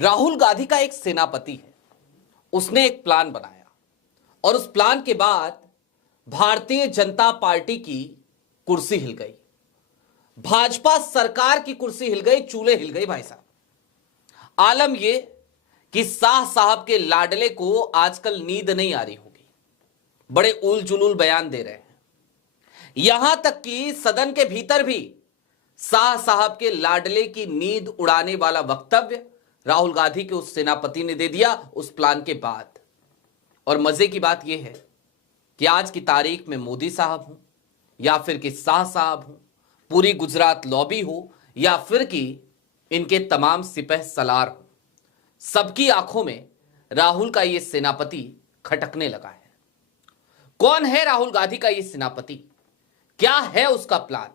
राहुल गांधी का एक सेनापति है, उसने एक प्लान बनाया और उस प्लान के बाद भारतीय जनता पार्टी की कुर्सी हिल गई, भाजपा सरकार की कुर्सी हिल गई, चूल्हे हिल गई भाई साहब। आलम यह कि शाह साहब के लाडले को आजकल नींद नहीं आ रही होगी, बड़े उल जुलूल बयान दे रहे हैं। यहां तक कि सदन के भीतर भी शाह साहब के लाडले की नींद उड़ाने वाला वक्तव्य राहुल गांधी के उस सेनापति ने दे दिया उस प्लान के बाद। और मजे की बात यह है कि आज की तारीख में मोदी साहब हो या फिर कि शाह साहब हो, पूरी गुजरात लॉबी हो या फिर कि इनके तमाम सिपह सलार हो, सबकी आंखों में राहुल का यह सेनापति खटकने लगा है। कौन है राहुल गांधी का यह सेनापति? क्या है उसका प्लान?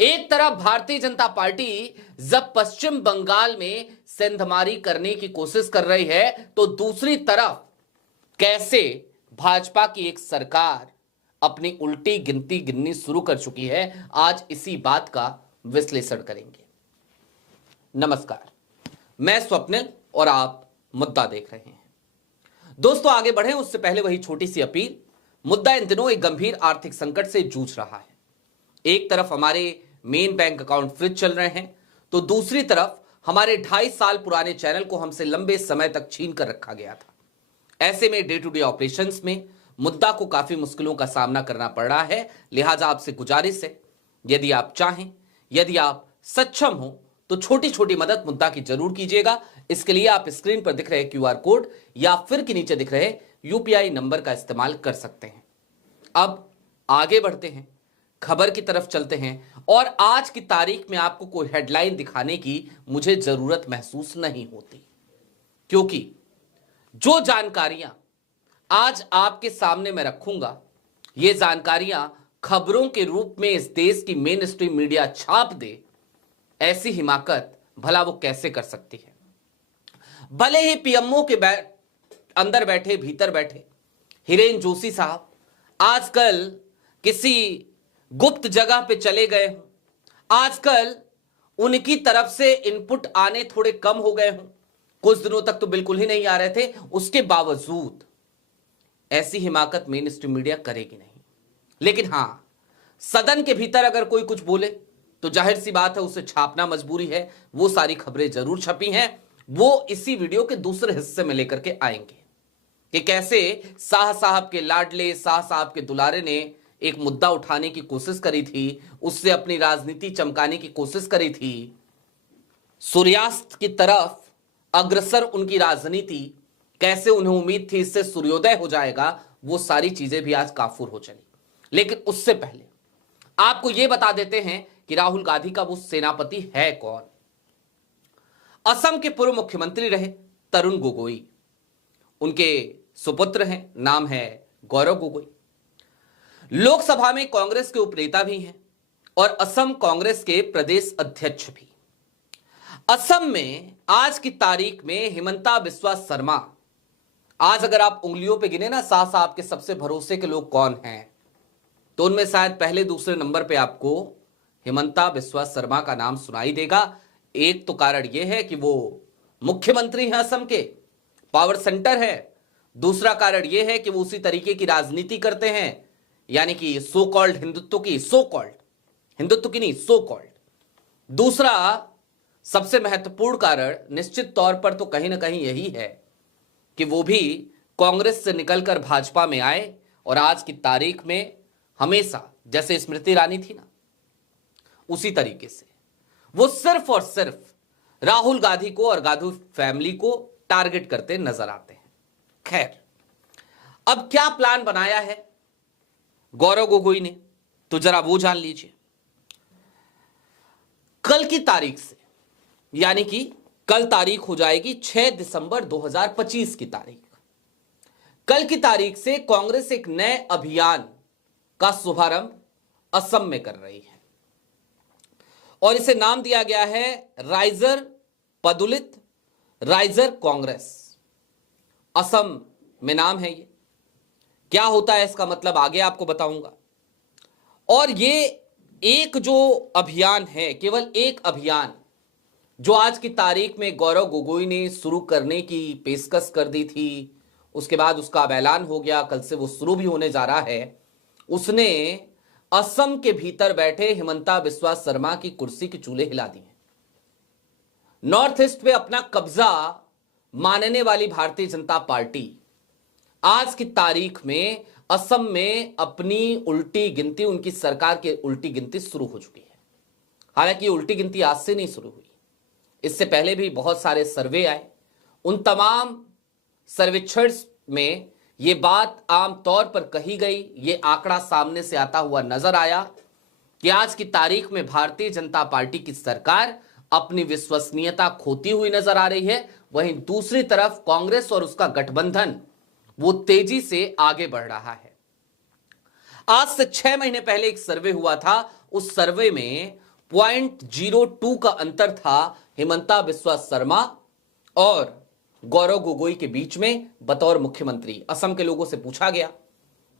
एक तरफ भारतीय जनता पार्टी जब पश्चिम बंगाल में सेंधमारी करने की कोशिश कर रही है, तो दूसरी तरफ कैसे भाजपा की एक सरकार अपनी उल्टी गिनती गिननी शुरू कर चुकी है, आज इसी बात का विश्लेषण करेंगे। नमस्कार, मैं स्वप्निल और आप मुद्दा देख रहे हैं। दोस्तों, आगे बढ़ें उससे पहले वही छोटी सी अपील। मुद्दा इन दिनों एक गंभीर आर्थिक संकट से जूझ रहा है। एक तरफ हमारे मेन बैंक अकाउंट फ्रीज चल रहे हैं, तो दूसरी तरफ हमारे 2.5 साल पुराने चैनल को हमसे लंबे समय तक छीन कर रखा गया था। ऐसे में डे टू डे ऑपरेशंस में मुद्दा को काफी मुश्किलों का सामना करना पड़ रहा है। लिहाजा आपसे गुजारिश है, यदि आप चाहें, यदि आप सक्षम हो, तो छोटी छोटी मदद मुद्दा की जरूर कीजिएगा। इसके लिए आप स्क्रीन पर दिख रहे QR कोड या फिर के नीचे दिख रहे UPI नंबर का इस्तेमाल कर सकते हैं। अब आगे बढ़ते हैं, खबर की तरफ चलते हैं। और आज की तारीख में आपको कोई हेडलाइन दिखाने की मुझे जरूरत महसूस नहीं होती, क्योंकि जो जानकारियां आज आपके सामने मैं रखूंगा, ये जानकारियां खबरों के रूप में इस देश की मेन स्ट्रीम मीडिया छाप दे, ऐसी हिमाकत भला वो कैसे कर सकती है? भले ही पीएमओ के अंदर बैठे, भीतर बैठे हिरेन जोशी साहब आजकल किसी गुप्त जगह पे चले गए हों, आजकल उनकी तरफ से इनपुट आने थोड़े कम हो गए हों, कुछ दिनों तक तो बिल्कुल ही नहीं आ रहे थे, उसके बावजूद ऐसी हिमाकत मेन स्ट्रीम मीडिया करेगी नहीं। लेकिन हां, सदन के भीतर अगर कोई कुछ बोले तो जाहिर सी बात है उसे छापना मजबूरी है। वो सारी खबरें जरूर छपी हैं, वो इसी वीडियो के दूसरे हिस्से में लेकर के आएंगे कि कैसे शाह साहब के लाडले, शाह साहब के दुलारे ने एक मुद्दा उठाने की कोशिश करी थी, उससे अपनी राजनीति चमकाने की कोशिश करी थी, सूर्यास्त की तरफ अग्रसर उनकी राजनीति, कैसे उन्हें उम्मीद थी इससे सूर्योदय हो जाएगा, वो सारी चीजें भी आज काफूर हो चली। लेकिन उससे पहले आपको यह बता देते हैं कि राहुल गांधी का वो सेनापति है कौन। असम के पूर्व मुख्यमंत्री रहे तरुण गोगोई, उनके सुपुत्र हैं, नाम है गौरव गोगोई। लोकसभा में कांग्रेस के उपनेता भी हैं और असम कांग्रेस के प्रदेश अध्यक्ष भी। असम में आज की तारीख में हिमंता बिस्वा शर्मा, आज अगर आप उंगलियों पे गिने ना शाह साहब के सबसे भरोसे के लोग कौन हैं, तो उनमें शायद पहले दूसरे नंबर पे आपको हिमंता बिस्वा शर्मा का नाम सुनाई देगा। एक तो कारण यह है कि वो मुख्यमंत्री हैं असम के, पावर सेंटर है। दूसरा कारण यह है कि वो उसी तरीके की राजनीति करते हैं, यानी कि सो कॉल्ड हिंदुत्व की, सो कॉल्ड हिंदुत्व की नहीं, सो कॉल्ड। दूसरा सबसे महत्वपूर्ण कारण निश्चित तौर पर तो कहीं ना कहीं यही है कि वो भी कांग्रेस से निकलकर भाजपा में आए और आज की तारीख में हमेशा जैसे स्मृति ईरानी थी ना, उसी तरीके से वो सिर्फ और सिर्फ राहुल गांधी को और गांधी फैमिली को टारगेट करते नजर आते हैं। खैर, अब क्या प्लान बनाया है गौरव गोगोई ने, तो जरा वो जान लीजिए। कल की तारीख से, यानी कि कल तारीख हो जाएगी 6 दिसंबर 2025 की तारीख। कल की तारीख से कांग्रेस एक नए अभियान का शुभारंभ असम में कर रही है और इसे नाम दिया गया है राइजर पदुलित राइजर कांग्रेस। असम में नाम है ये। क्या होता है इसका मतलब आगे आपको बताऊंगा। और ये एक जो अभियान है, केवल एक अभियान जो आज की तारीख में गौरव गोगोई ने शुरू करने की पेशकश कर दी थी, उसके बाद उसका अब ऐलान हो गया, कल से वो शुरू भी होने जा रहा है। उसने असम के भीतर बैठे हिमंता बिस्वा शर्मा की कुर्सी के चूल्हे हिला दिए। नॉर्थ ईस्ट पे अपना कब्जा मानने वाली भारतीय जनता पार्टी आज की तारीख में असम में अपनी उल्टी गिनती, उनकी सरकार की उल्टी गिनती शुरू हो चुकी है। हालांकि ये उल्टी गिनती आज से नहीं शुरू हुई, इससे पहले भी बहुत सारे सर्वे आए। उन तमाम सर्वेक्षण में ये बात आमतौर पर कही गई, ये आंकड़ा सामने से आता हुआ नजर आया कि आज की तारीख में भारतीय जनता पार्टी की सरकार अपनी विश्वसनीयता खोती हुई नजर आ रही है। वहीं दूसरी तरफ कांग्रेस और उसका गठबंधन वो तेजी से आगे बढ़ रहा है। आज से 6 महीने पहले एक सर्वे हुआ था, उस सर्वे में 0.02 का अंतर था हिमंता बिस्वा शर्मा और गौरव गोगोई के बीच में बतौर मुख्यमंत्री। असम के लोगों से पूछा गया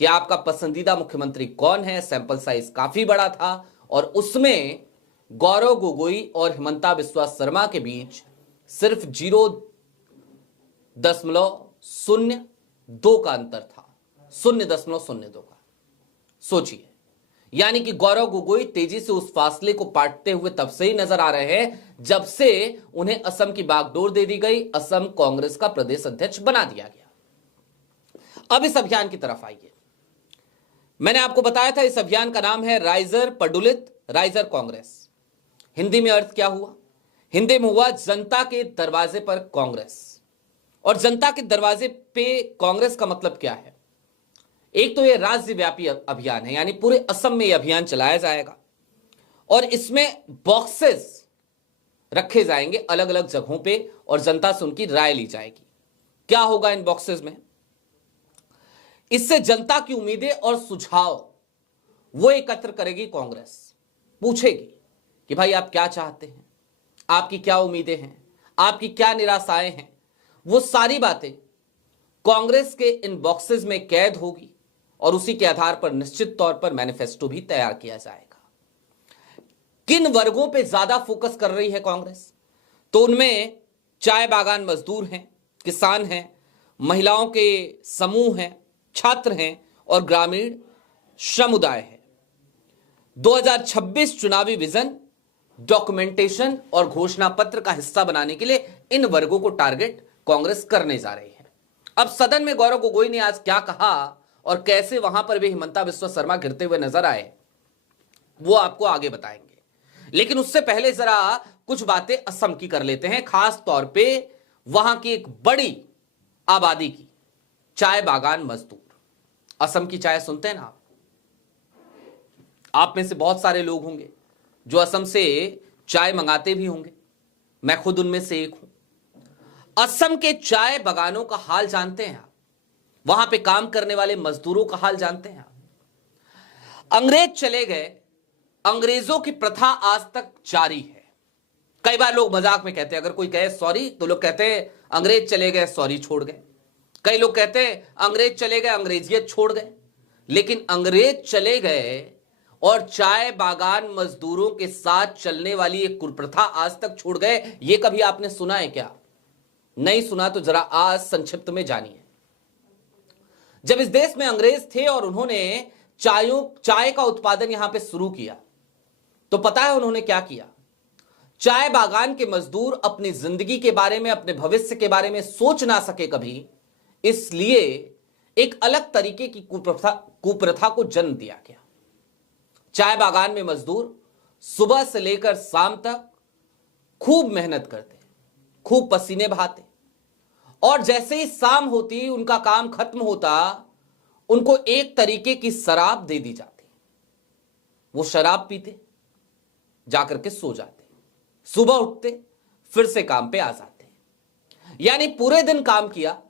कि आपका पसंदीदा मुख्यमंत्री कौन है। सैंपल साइज काफी बड़ा था और उसमें गौरव गोगोई और हिमंता बिस्वा शर्मा के बीच सिर्फ 0.02 का अंतर था, 0.02 का। सोचिए, यानी कि गौरव गोगोई तेजी से उस फासले को पाटते हुए तब से ही नजर आ रहे हैं जब से उन्हें असम की बागडोर दे दी गई, असम कांग्रेस का प्रदेश अध्यक्ष बना दिया गया। अब इस अभियान की तरफ आइए। मैंने आपको बताया था इस अभियान का नाम है राइजर पडुलित राइजर कांग्रेस। हिंदी में अर्थ क्या हुआ? हिंदी में हुआ जनता के दरवाजे पर कांग्रेस। और जनता के दरवाजे पे कांग्रेस का मतलब क्या है? एक तो यह राज्यव्यापी अभियान है, यानी पूरे असम में यह अभियान चलाया जाएगा और इसमें बॉक्सेस रखे जाएंगे अलग अलग जगहों पे और जनता से उनकी राय ली जाएगी। क्या होगा इन बॉक्सेस में? इससे जनता की उम्मीदें और सुझाव वो एकत्र करेगी कांग्रेस, पूछेगी कि भाई आप क्या चाहते हैं, आपकी क्या उम्मीदें हैं, आपकी क्या निराशाएं हैं। वो सारी बातें कांग्रेस के इन बॉक्सेस में कैद होगी और उसी के आधार पर निश्चित तौर पर मैनिफेस्टो भी तैयार किया जाएगा। किन वर्गों पे ज्यादा फोकस कर रही है कांग्रेस? तो उनमें चाय बागान मजदूर हैं, किसान हैं, महिलाओं के समूह हैं, छात्र हैं और ग्रामीण समुदाय है। 2026 चुनावी विजन, डॉक्यूमेंटेशन और घोषणा पत्र का हिस्सा बनाने के लिए इन वर्गों को टारगेट कांग्रेस करने जा रही है। अब सदन में गौरव गोगोई ने आज क्या कहा और कैसे वहां पर भी हिमंता बिस्वा शर्मा गिरते हुए नजर आए, वो आपको आगे बताएंगे। लेकिन उससे पहले जरा कुछ बातें असम की कर लेते हैं, खास तौर पे वहां की एक बड़ी आबादी की, चाय बागान मजदूर। असम की चाय सुनते हैं ना आप में से बहुत सारे लोग होंगे जो असम से चाय मंगाते भी होंगे, मैं खुद उनमें से एक हूं। असम के चाय बागानों का हाल जानते हैं आप? वहां पे काम करने वाले मजदूरों का हाल जानते हैं आप? अंग्रेज चले गए, अंग्रेजों की प्रथा आज तक जारी है। कई बार लोग मजाक में कहते हैं, अगर कोई कहे सॉरी तो लोग कहते हैं अंग्रेज चले गए सॉरी छोड़ गए। कई लोग कहते हैं अंग्रेज चले गए अंग्रेजियत छोड़ गए। लेकिन अंग्रेज चले गए और चाय बागान मजदूरों के साथ चलने वाली एक कुप्रथा आज तक छोड़ गए, ये कभी आपने सुना है क्या? नहीं सुना तो जरा आज संक्षिप्त में जानिए। जब इस देश में अंग्रेज थे और उन्होंने चाय का उत्पादन यहां पे शुरू किया, तो पता है उन्होंने क्या किया? चाय बागान के मजदूर अपनी जिंदगी के बारे में, अपने भविष्य के बारे में सोच ना सके कभी, इसलिए एक अलग तरीके की कुप्रथा को जन्म दिया गया। चाय बागान में मजदूर सुबह से लेकर शाम तक खूब मेहनत करते, खूब पसीने बहाते और जैसे ही शाम होती, उनका काम खत्म होता, उनको एक तरीके की शराब दे दी जाती। वो शराब पीते, जाकर के सो जाते, सुबह उठते, फिर से काम पे आ जाते। यानी पूरे दिन काम किया,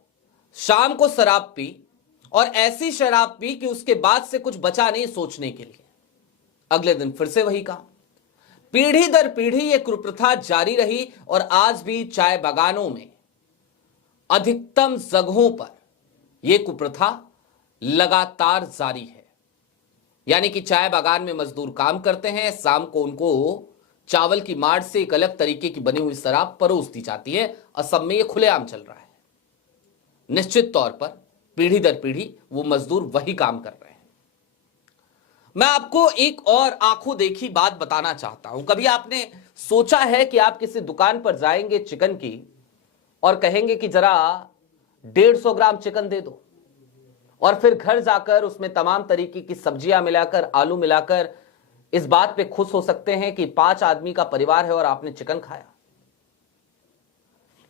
शाम को शराब पी और ऐसी शराब पी कि उसके बाद से कुछ बचा नहीं सोचने के लिए। अगले दिन फिर से वही काम। पीढ़ी दर पीढ़ी यह कुप्रथा जारी रही और आज भी चाय बागानों में अधिकतम जगहों पर यह कुप्रथा लगातार जारी है। यानी कि चाय बागान में मजदूर काम करते हैं, शाम को उनको चावल की माड़ से एक अलग तरीके की बनी हुई शराब परोस दी जाती है। असम में यह खुलेआम चल रहा है। निश्चित तौर पर पीढ़ी दर पीढ़ी वो मजदूर वही काम कर रहे हैं। मैं आपको एक और आंखों देखी बात बताना चाहता हूं। कभी आपने सोचा है कि आप किसी दुकान पर जाएंगे चिकन की और कहेंगे कि जरा 150 ग्राम चिकन दे दो, और फिर घर जाकर उसमें तमाम तरीके की सब्जियां मिलाकर, आलू मिलाकर इस बात पे खुश हो सकते हैं कि 5 आदमी का परिवार है और आपने चिकन खाया।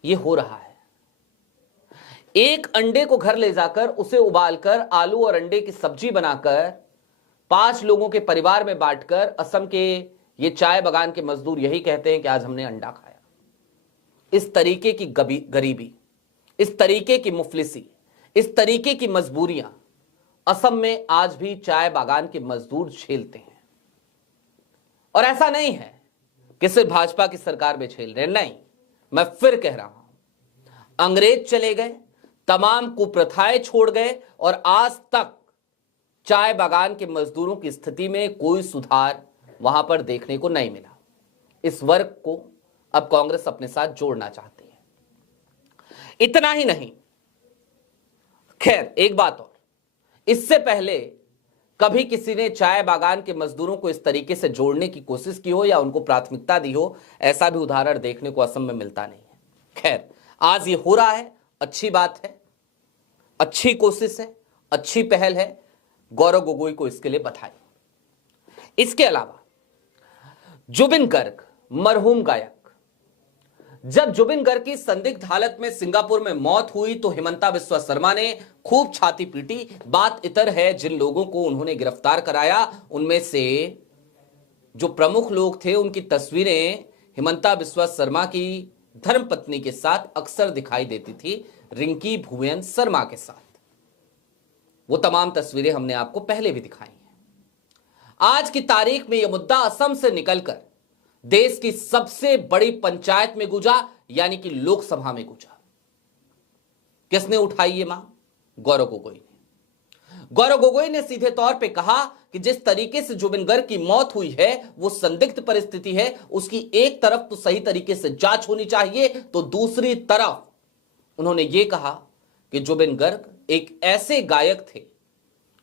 यह हो रहा है। एक अंडे को घर ले जाकर उसे उबालकर आलू और अंडे की सब्जी बनाकर 5 लोगों के परिवार में बांटकर असम के ये चाय बागान के मजदूर यही कहते हैं कि आज हमने अंडा खाया। इस तरीके की गरीबी, इस तरीके की मुफलिसी, इस तरीके की मजबूरियां असम में आज भी चाय बागान के मजदूर झेलते हैं। और ऐसा नहीं है कि सिर्फ भाजपा की सरकार में झेल रहे, नहीं, मैं फिर कह रहा हूं, अंग्रेज चले गए, तमाम कुप्रथाएं छोड़ गए और आज तक चाय बागान के मजदूरों की स्थिति में कोई सुधार वहां पर देखने को नहीं मिला। इस वर्ग को अब कांग्रेस अपने साथ जोड़ना चाहती है। इतना ही नहीं, खैर एक बात और, इससे पहले कभी किसी ने चाय बागान के मजदूरों को इस तरीके से जोड़ने की कोशिश की हो या उनको प्राथमिकता दी हो, ऐसा भी उदाहरण देखने को असम में मिलता नहीं है। खैर, आज ये हो रहा है, अच्छी बात है, अच्छी कोशिश है, अच्छी पहल है। गौरव गोगोई को इसके लिए बधाई। इसके अलावा जुबिन गर्ग, मरहूम गायक, जब जुबिन गर्ग की संदिग्ध हालत में सिंगापुर में मौत हुई तो हिमंता बिस्वा शर्मा ने खूब छाती पीटी। बात इतर है, जिन लोगों को उन्होंने गिरफ्तार कराया उनमें से जो प्रमुख लोग थे उनकी तस्वीरें हिमंता बिस्वा शर्मा की धर्मपत्नी के साथ अक्सर दिखाई देती थी, रिंकी भुवन शर्मा के साथ। वो तमाम तस्वीरें हमने आपको पहले भी दिखाई हैं। आज की तारीख में यह मुद्दा असम से निकलकर देश की सबसे बड़ी पंचायत में गूंजा, यानी कि लोकसभा में गूंजा। किसने उठाई ये मांग? गौरव गोगोई ने। गौरव गोगोई ने सीधे तौर पे कहा कि जिस तरीके से जुबिन गर्ग की मौत हुई है वो संदिग्ध परिस्थिति है, उसकी एक तरफ तो सही तरीके से जांच होनी चाहिए, तो दूसरी तरफ उन्होंने ये कहा कि जुबिन गर्ग एक ऐसे गायक थे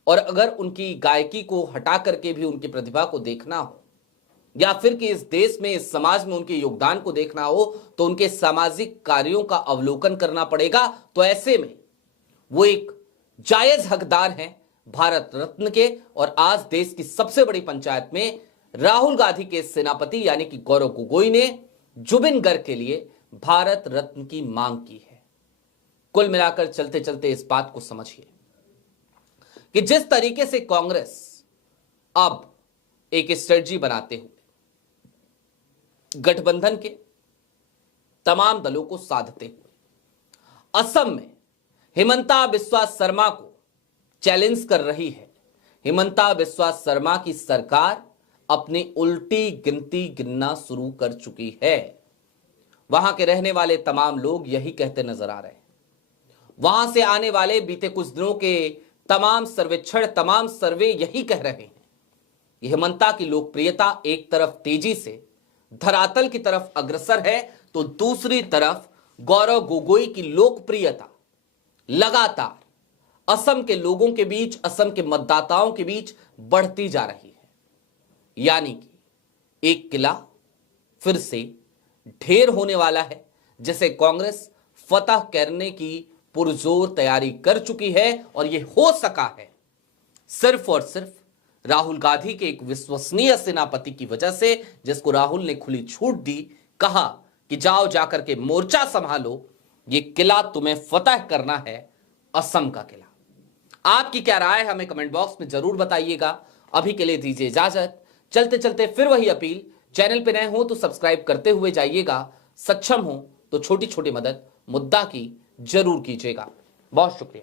और अगर उनकी गायकी को हटा करके भी उनकी प्रतिभा को देखना हो या फिर कि इस देश में, इस समाज में उनके योगदान को देखना हो तो उनके सामाजिक कार्यों का अवलोकन करना पड़ेगा। तो ऐसे में वो एक जायज हकदार हैं भारत रत्न के, और आज देश की सबसे बड़ी पंचायत में राहुल गांधी के सेनापति यानी कि गौरव गोगोई ने जुबिन गर्ग के लिए भारत रत्न की मांग की है। कुल मिलाकर चलते चलते इस बात को समझिए कि जिस तरीके से कांग्रेस अब एक स्ट्रेटजी बनाते हुए गठबंधन के तमाम दलों को साधते हुए असम में हिमंता बिस्वा शर्मा को चैलेंज कर रही है, हिमंता बिस्वा शर्मा की सरकार अपनी उल्टी गिनती गिनना शुरू कर चुकी है। वहां के रहने वाले तमाम लोग यही कहते नजर आ रहे हैं। वहां से आने वाले बीते कुछ दिनों के तमाम सर्वेक्षण, तमाम सर्वे यही कह रहे हैं कि हिमंता की लोकप्रियता एक तरफ तेजी से धरातल की तरफ अग्रसर है तो दूसरी तरफ गौरव गोगोई की लोकप्रियता लगातार असम के लोगों के बीच, असम के मतदाताओं के बीच बढ़ती जा रही है। यानी कि एक किला फिर से ढेर होने वाला है, जिसे कांग्रेस फतह करने की पुरजोर तैयारी कर चुकी है। और यह हो सका है सिर्फ और सिर्फ राहुल गांधी के एक विश्वसनीय सेनापति की वजह से, जिसको राहुल ने खुली छूट दी, कहा कि जाओ जाकर के मोर्चा संभालो, ये किला तुम्हें फतह करना है, असम का किला। आपकी क्या राय है हमें कमेंट बॉक्स में जरूर बताइएगा। अभी के लिए दीजिए इजाजत। चलते चलते फिर वही अपील, चैनल पे नए हो तो सब्सक्राइब करते हुए जाइएगा, सक्षम हो तो छोटी छोटी मदद मुद्दा की जरूर कीजिएगा। बहुत शुक्रिया।